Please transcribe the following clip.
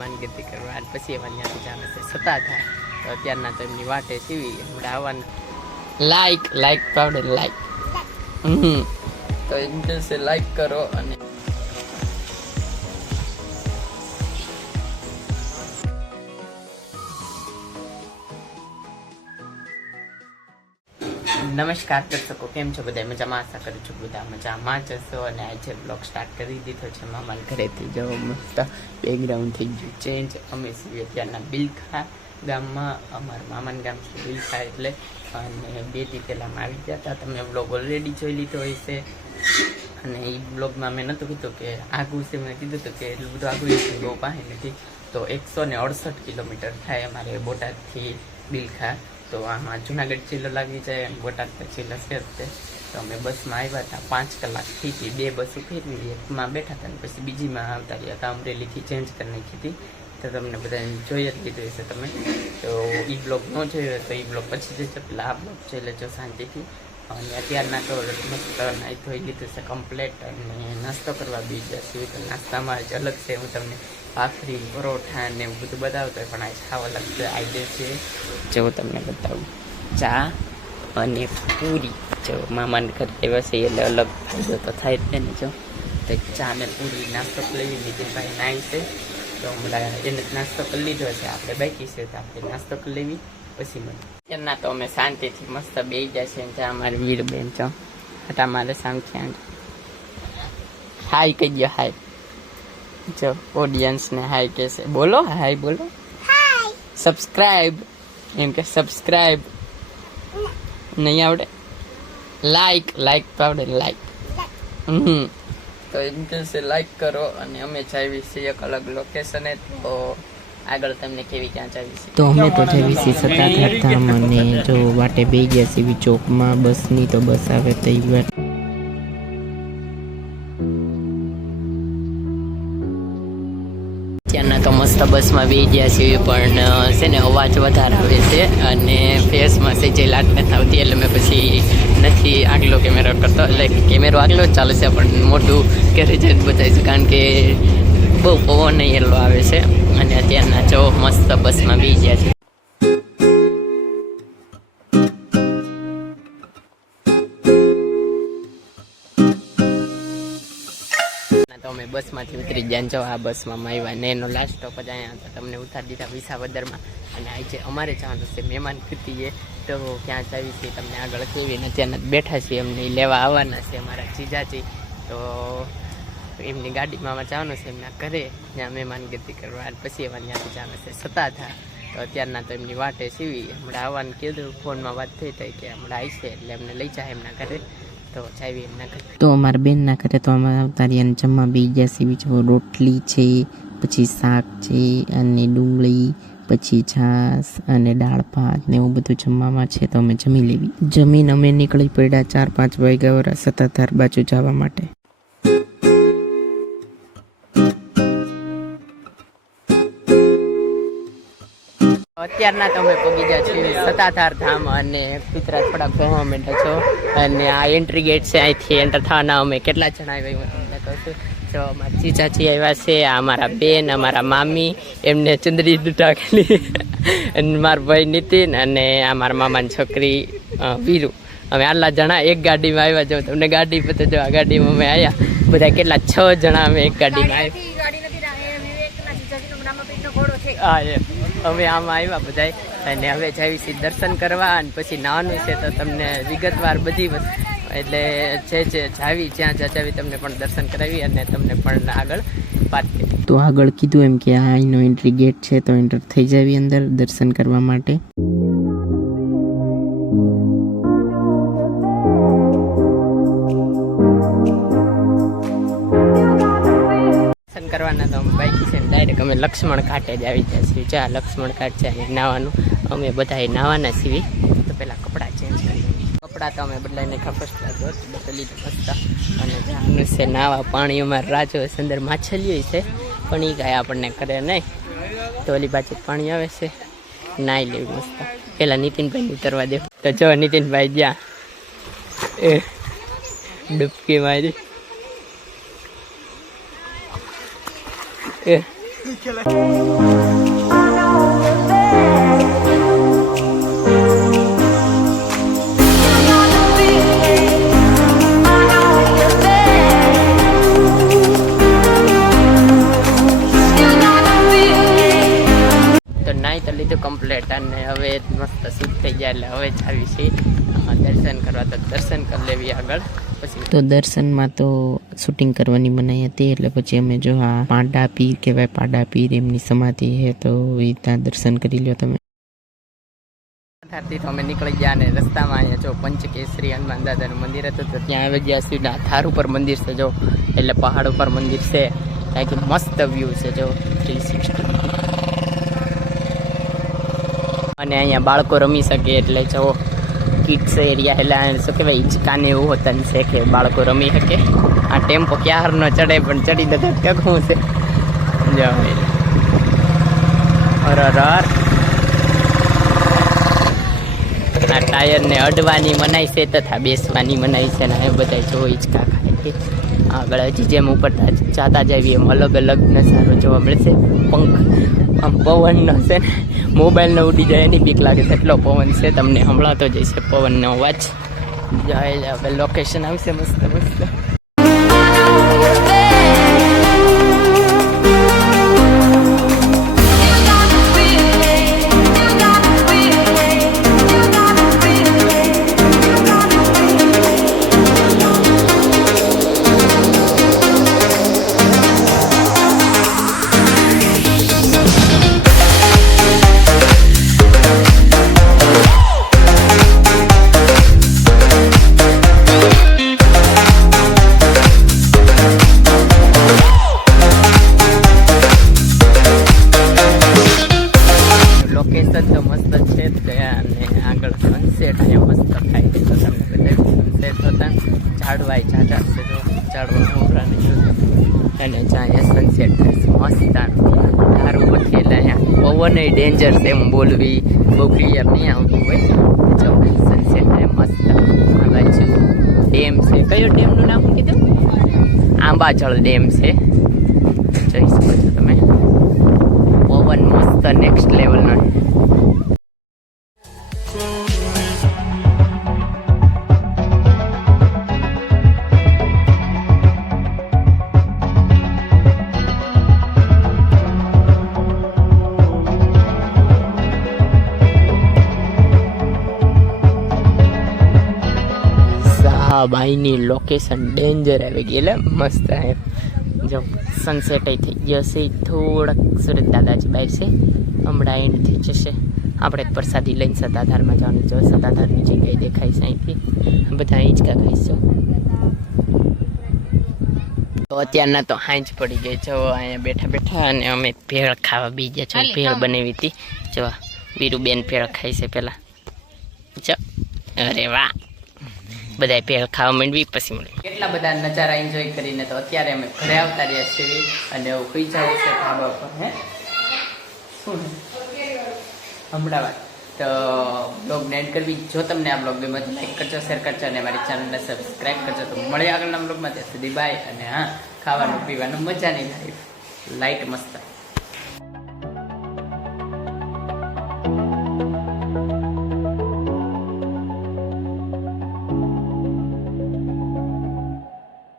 માનગતિ કરવા અને પછી એમાં ત્યાંથી જાણે છે સત્તાધાર. તો અત્યારના તો એમની વાટે સીવી હમણાં આવવાનું. Like powder like. તો એમ કહેશે લાઈક કરો અને નમસ્કાર દર્શકો, કેમ છો બધા? મજામાં? આશા કરું છું બધા મજામાં જ હશો. અને આજે બ્લોગ સ્ટાર્ટ કરી દીધો છે મામાના ઘરેથી. જવો મસ્ત બેકગ્રાઉન્ડ થઈ ગયું ચેન્જ. અમે છીએ અત્યારના બિલખા ગામમાં. અમારા મામાનું ગામ છે બિલખા એટલે. અને 2 દી પહેલાં આવી ગયા હતા. તમે બ્લોગ ઓલરેડી જોઈ લીધો હશે. અને એ બ્લોગમાં મેં નહોતું કીધું કે આગું છે. મેં કીધું હતું કે એટલું બધું આગું છે બહુ પાસે નથી. તો 168 કિલોમીટર થાય અમારે બોટાદથી બિલખા. તો આમાં જુનાગઢ જિલ્લો લાગી જાય અને બોટાદ પર જિલ્લો છે. તો અમે બસમાં આવ્યા હતા. 5 કલાક થઈ હતી. 2 બસો ફેરવી, એકમાં બેઠા હતા અને પછી બીજીમાં આવતા રહ્યા હતા. અમરેલીથી ચેન્જ કરી નાખી હતી. તો તમને બધાને જોઈ જ લીધું હશે તમે. તો એ બ્લોગ ન જોયો તો એ બ્લોગ પછી જજો. પેલા આ બ્લોગ જોઈ લેજો શાંતિથી. અને અત્યારના તો મસ્ત નાઈ ધોઈ લીધું છે કમ્પ્લેટ. અને નાસ્તો કરવા બી જશે. તો નાસ્તામાં જ અલગ છે. હું તમને ભાખરી, પરોઠા ને એવું બધું બતાવતો હોય, પણ આ ખાવ અલગ છે. આઈડે છે જો તમને બતાવું. ચા અને પૂરી. જો મામાને ઘરે આવ્યા છે એટલે અલગ ફાયદો તો થાય જ ને. જો તો ચા ને પૂરી નાસ્તો કરી લેવી. નીતિનભાઈ નાઈ છે તો હમણાં એને નાસ્તો કરી લીધો છે. આપણે બાકી છે તો આપણે નાસ્તો કરી લેવી પછી મળે. એમના તો અમે શાંતિથી મસ્ત બેસી જાય છે. ત્યાં અમારી વીરબેન છો હટા મારે સામખ્યા હાય કહી ગયો. હાય જો ઓડિયન્સને હાય કહેશે. બોલો હાય બોલો. સબસ્ક્રાઈબ એમ કે સબસ્ક્રાઈબ નહીં આવડે. Like powder like. તો એમ કહેશે લાઈક કરો. અને અમે જાવી છીએ એક અલગ લોકેશને. તો આગળ તમને કેવી ક્યાં જાવી છે? તો અમે તો જાવી છીએ સત્તાધાર ધામ. અને જો વાટે બે ગયા સીવી ચોકમાં બસની તો બસ આવે તો એ વાર ત્યાંના તો મસ્ત બસમાં બેસી ગયા છીએ. પણ છે ને અવાજ વધારે આવે છે અને ફેસમાં છે જે લાટ નથી આવતી. એટલે મેં પછી નથી આગલો કેમેરો કરતો. એટલે કેમેરો આગલો જ ચાલે છે પણ મોટું ઘરે જઈને બતાવીશું. કારણ કે બહુ પવન એટલો આવે છે. અને અત્યારના જો મસ્ત બસમાં બેસી ગયા છે. તો અમે બસમાંથી ઉતરી ગયા. જો આ બસમાં આવ્યા ને એનો લાસ્ટ સ્ટોપ જ અહીંયા હતા. તમને ઉતારી દીધા વિસાવદરમાં. અને આજે અમારે જવાનું છે મહેમાન કૃતિએ. તો ક્યાં જાવી છે તમને આગળ કેવી. ને ત્યાં બેઠા છીએ. એમને લેવા આવવાના છે અમારા જીજાજી. તો એમની ગાડીમાં અમારે જવાનું છે એમના ઘરે. ત્યાં મહેમાન ગતિ કરવા અને પછી એમાં ત્યાંથી જવાનું છે સત્તાધાર. તો અત્યારના તો એમની વાટે સીવી હમણાં આવવાનું કીધું. ફોનમાં વાત થઈ હતી કે હમણાં આવશે એટલે એમને લઈ જાય એમના ઘરે. તો જાવી એમના ઘરે. તો અમારા બેનના ઘરે તો અમે અવતારિયાને જમવા બે ગયા સીવી. જો રોટલી છે, પછી શાક છે અને ડુંગળી, પછી છાશ અને દાળ ભાત ને એવું બધું જમવામાં છે. તો અમે જમી લેવી. જમીન અમે નીકળી પડ્યા 4-5 વાગ્યા સત્તાધાર બાજુ જવા માટે. અત્યારના તમે પગી ગયા છીએ સત્તાધાર ધામ. અને કુતરા થોડાક ભણવા માંડ્યા છો. અને આ એન્ટ્રી ગેટ છે. અહીંથી એન્ટર થવાના અમે કેટલા જણા આવ્યા હું તમને કહું છું. જો અમારા જીજાજી આવ્યા છે, આ અમારા બેન, અમારા મામી, એમને ચંદ્રી ઢાકેલી, અને મારા ભાઈ નીતિન, અને આ મારા મામાની છોકરી વીરુ. અમે આટલા જણા એક ગાડીમાં આવ્યા. જો તમને ગાડી પતે જો આ ગાડીમાં અમે આવ્યા બધા કેટલા 6 જણા અમે એક ગાડીમાં આવ્યા. હા અમે આમાં આવ્યા બધા. અને હવે જાવી છીએ દર્શન કરવા. અને પછી નાવાનું છે તો તમને વિગતવાર બધી એટલે જે જાવી જ્યાં જાવી તમને પણ દર્શન કરાવી અને તમને પણ આગળ વાત કરી. તો આગળ કીધું એમ કે આ એનો એન્ટ્રી ગેટ છે. તો એન્ટર થઈ જાવી અંદર દર્શન કરવા માટે. કરવાના તો અમે બાઈક છે ડાયરેક્ટ અમે લક્ષ્મણ ઘાટે જ આવી ગયા છીએ. ચા લક્ષ્મણ ઘાટ છે નાવાનું. અમે બધા નાવાના છીએ. તો પહેલાં કપડાં ચેન્જ કરી. કપડાં તો અમે બદલાઈને ફર્સ્ટ ક્લાસ બદલી મસ્ત. અને જવાનું છે નાવા. પાણી અમારે રાજો અંદર માછલીઓ છે પણ એ કાંઈ આપણને કરે નહીં. તો ઓલી બાજુ પાણી આવે છે નાહી લેવું મસ્ત. પહેલાં નીતિનભાઈને ઉતરવા દેવું. તો જો નીતિનભાઈ જ્યાં ડૂબકી મારી તો નાઈ તો લીધું કમ્પ્લેટ અને હવે મસ્ત શૂટ થઈ જાય એટલે હવે જ આવી છે દર્શન કરવા. તો દર્શન કરી લેવી આગળ પછી. તો દર્શનમાં તો શૂટિંગ કરવાની મનાઈ હતી એટલે પછી અમે જો આ પાંડા પીર કહેવાય, પાંડા પીર એમની સમાધિ છે તો એ ત્યાં દર્શન કરી લ્યો તમે. ત્યાંથી તો અમે નીકળી ગયા અને રસ્તામાં અહીંયા જો પંચકેસરી હનુમાન દાદાનું મંદિર હતું તો ત્યાં આવી ગયા સીધા થાર ઉપર મંદિર છે જો, એટલે પહાડ ઉપર મંદિર છે. કારણ કે મસ્ત વ્યૂ છે જો 360. અને અહીંયા બાળકો રમી શકે એટલે જો કિડ્સ એરિયા એટલે શું કહેવાય હિંચકાને એવું હોતન છે કે બાળકો રમી શકે. આ ટેમ્પો ક્યાર ન ચડે પણ ચડી નથી ટકવું છે જો અરર. આ ટાયરને અડવાની મનાઈ છે તથા બેસવાની મનાઈ છે ને એ બધા જો હિંચકા ખાય. આગળ હજી જેમ ઉપર જાતા જઈએ એમ અલગ અલગ નજારો જોવા મળશે. પંખ આમ પવનનો છે ને મોબાઈલનો ઉડી જાય એની બીક લાગે છે એટલો પવન છે. તમને હમણાં તો જઈશે પવનનો અવાજ. જાય હવે લોકેશન આવશે મસ્ત મસ્ત. લોકેશન તો મસ્ત છે જ ગયા અને આગળ સનસેટ અહીંયા મસ્ત થાય છે. તો તમને બધા સનસેટ થતા ઝાડવાય ઝાડા છે જો ઝાડવા મોગરાને જોતા અને જ્યાં અહીંયા સનસેટ થાય છે મસ્ત. ધાર ઉપરથી એટલે અહીંયા પવન ડેન્જર છે એમ બોલવી બહુ ક્લિયર નહીં આવતું હોય. જો સનસેટ થાય મસ્ત. આ બાજુ ડેમ છે. કયો ડેમનું નામ કીધું? આંબાજળ ડેમ છે. જોઈ શકો છો તમે. પવન મસ્ત નેક્સ્ટ લેવલનો. ભાઈની લોકેશન ડેન્જર આવી ગઈ એટલે મસ્ત. જો સનસેટ થઈ ગયો છે. થોડાક સુરત દાદાજી બહાર છે હમણાં એન્ડ થઈ જશે. આપણે પ્રસાદી લઈને સત્તાધારમાં જવાનું. જો સત્તાધારની જગ્યાએ દેખાય છે અહીંથી બધા હિંચકા ખાઈશું. તો અત્યારના તો હાંજ પડી ગઈ જો અહીંયા બેઠા બેઠા અને અમે ભેળ ખાવા બી ગયા છો. ભેળ બનાવી હતી જો વીરુબેન ભેળ ખાઈ છે પેલા. જો અરે વાહ બધા ભેળ ખાવા માંડવી પછી મળે. કેટલા બધા નજારા એન્જોય કરીને તો અત્યારે અમે ઘરે આવતા રહ્યા છીએ અને સુઈ જવું છે ધાબા ઉપર. હે શું હમણાં તો બ્લોગને એડ કરવી. જો તમને આ બ્લોગ ગમે તો લાઈક કરજો, શેર કરજો અને મારી ચેનલને સબસ્ક્રાઈબ કરજો. તો મળીએ આગળના બ્લોગમાં. ત્યાં સુધી બાય. અને હા, ખાવાનું પીવાનું મજાની લાઈફ લાઈટ મસ્ત.